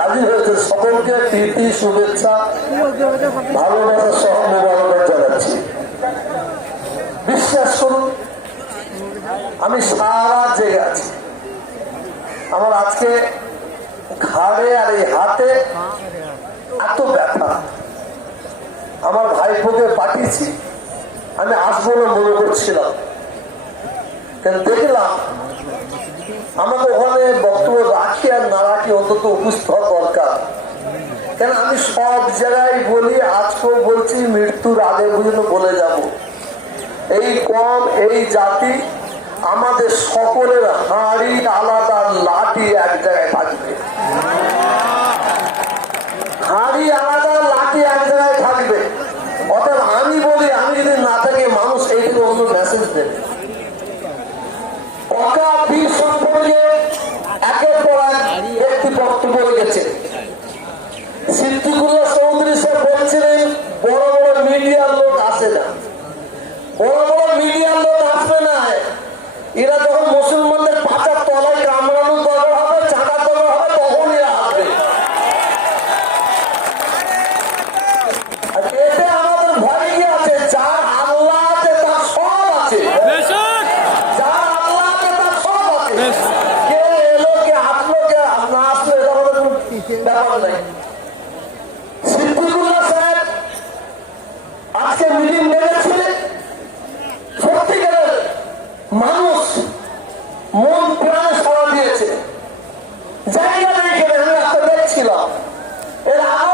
হাজির হয়েছে সকলকে প্রীতি শুভেচ্ছা ভালোবাসা সহ মোবারকবাদ জানাচ্ছি। বিশ্বাস করুন আমি সারা জেগে আছি। আমার আজকে ঘাড়ে আর এই হাতে এত ব্যথা। আমার ভাইপোকে পাঠিয়েছি, আমি আসবো না মনে করছিলাম, কিন্তু দেখলাম আমাকে ওখানে বক্তব্য রাখি আর না রাখি অন্তত উপস্থিত হওয়া দরকার। কেন আমি সব জায়গায় বলি, আজকেও বলছি, মৃত্যুর আগে পর্যন্ত বলে যাব, এই কম এই জাতি আমাদের সকলের হাঁড়ি আলাদা, লাঠি এক জায়গায় থাকবে। হাঁড়ি আলাদা, লাঠি এক জায়গায় থাকবে। অর্থাৎ আমি বলি, আমি যদি না থাকি মানুষ এইদিকে অন্য মেসেজ দেবে। অকাবীর সম্পর্কে একের পর এক ব্যক্তি বক্তব্য রেখেছে। সিদ্দিকুল্লাহ চৌধুরী সাহেব বলছিলেন বড় বড় মিডিয়ার লোক আসে না, বড় বড় মিডিয়ার লোক আসবে না। এরা যখন মুসলমানদের পাচার তলায় কামড়ানোর দরকার হবে, চাঁদা দরকার হবে, তখন এরা আসবে। এতে আমাদের ভয় কি আছে? যার আল্লাহ আছে তার সব আছে, যার আল্লাহ আছে তার সব আছে। কে এলো কে আসলো কে না আসলো এটা আমাদের কোনো ব্যাপার নাই। সিদ্দিকুল্লাহ সাহেব আজকে মিটিং ডেকেছে, সত্যিকারের মানুষ মন প্রাণে সাড়া দিয়েছে। জায়গা নেই, আমি একটা দেখছিলাম এর আগে